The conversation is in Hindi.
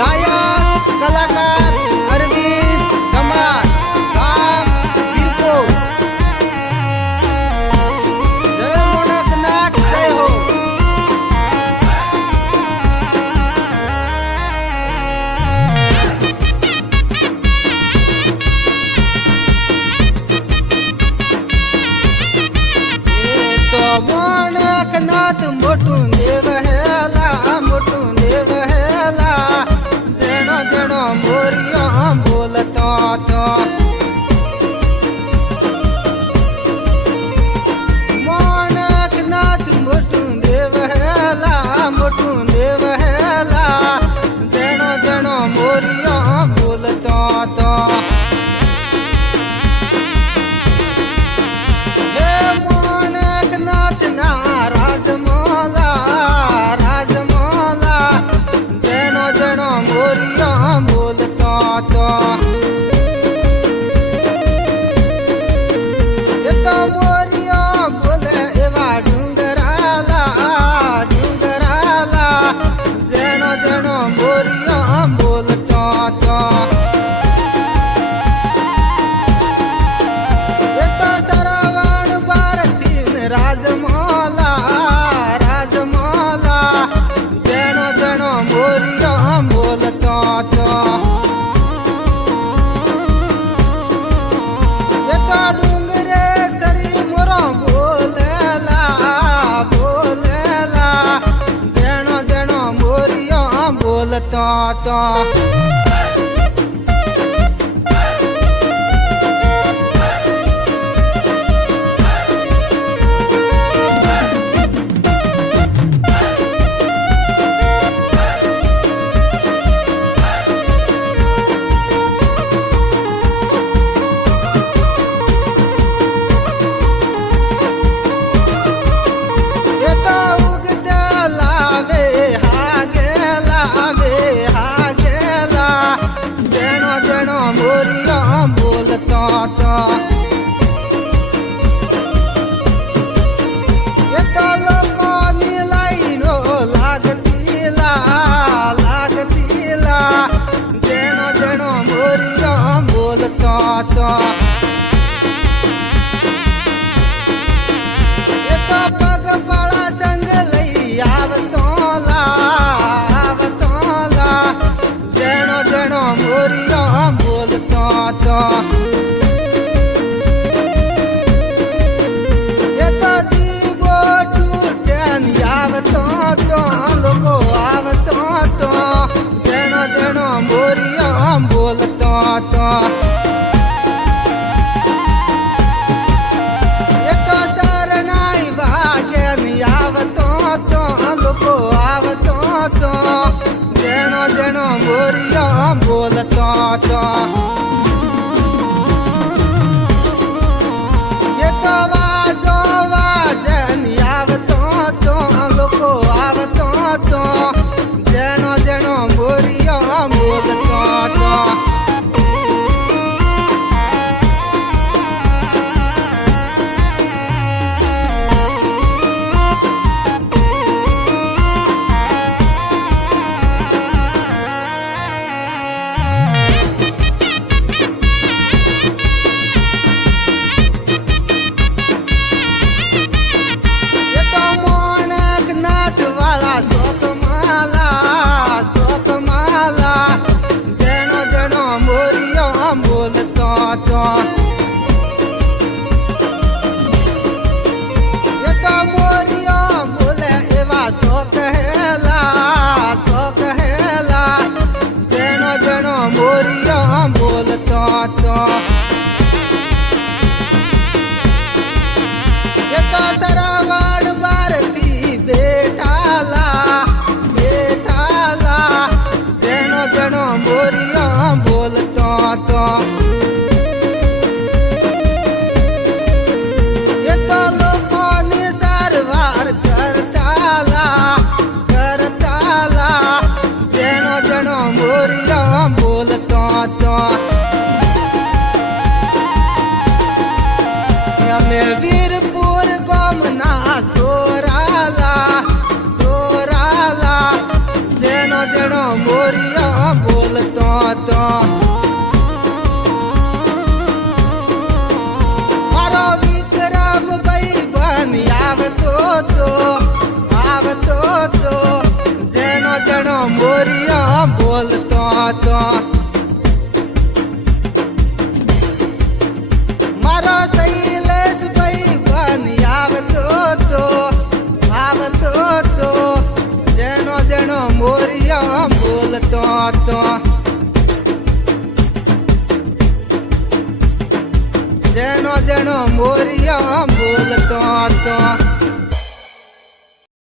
गायक कलाकार अरविंद कमार गाम वीरपुर। जय मोनकनाथ जय हो। तो मोनकनाथ मोटू देव हेला मोटू देव हेला जणो जणो मोरियो बोलतो तो मोनकनाथ मोटू देव हेला मोटू देव हेला जणो जणो मोरियो बोलतो तो राजमोला राजमोला जणो जणो मोरियो बोलतो तो ये तो मोरियो बोले एवा डुंगराला डुंगराला जणो जणो मोरियो बोलतो तो ये तो सरवण भारतीन राजमोला राजमोला जणो जणो मोरियो बोलतो तो ये तो डुंगरे सरी मोरो बोलेला बोलेला जणो जणो मोरियो बोलतो तो जणो जणो मोरियो बोलतो तो ये तो लोको नीलाइनो लागतीला लागतीला जणो जणो मोरियो बोलतो तो ये तो पग पड़ा संग लई आवतोला आवतोला जणो जणो मोरियो बोलतो तो ये तो जीवो टूटन आवतो तो लोको आवतो तो जणो जणो मोरियो बोलतो तो ये तो शरणाई भाग्यन आवतो तो लोको आवतो तो जणो जणो मोरियो बोलतो तो ये तो वाजो वाजन आवतो तो लोको आवतो तो जणो जणो मोरियो बोलतो तो जणो जणो मोरियो बोलतो तो ये तो मोरियो बोले एवा शोक हेला जणो जणो मोरियो बोलतो तो ये तो सरवण भारती बेटाला बेटाला जणो जणो मोरियो बोलतो तो ये तो लोको निसारवार करताला करताला जणो जणो मोरियो बोलतो तो मैं वीरपुर गोमना सोराला सोराला जणो जणो मोरियो બોલતો તો મારો વિક્રમ ભાઈ બની આવતો તો જેનો જણો મોરિયો બોલતો તો મારો શૈલેષ ભાઈ બની આવતો તો જેનો જણો મોરિયો બોલતો તો જેનો મોરિયો બોલતો તો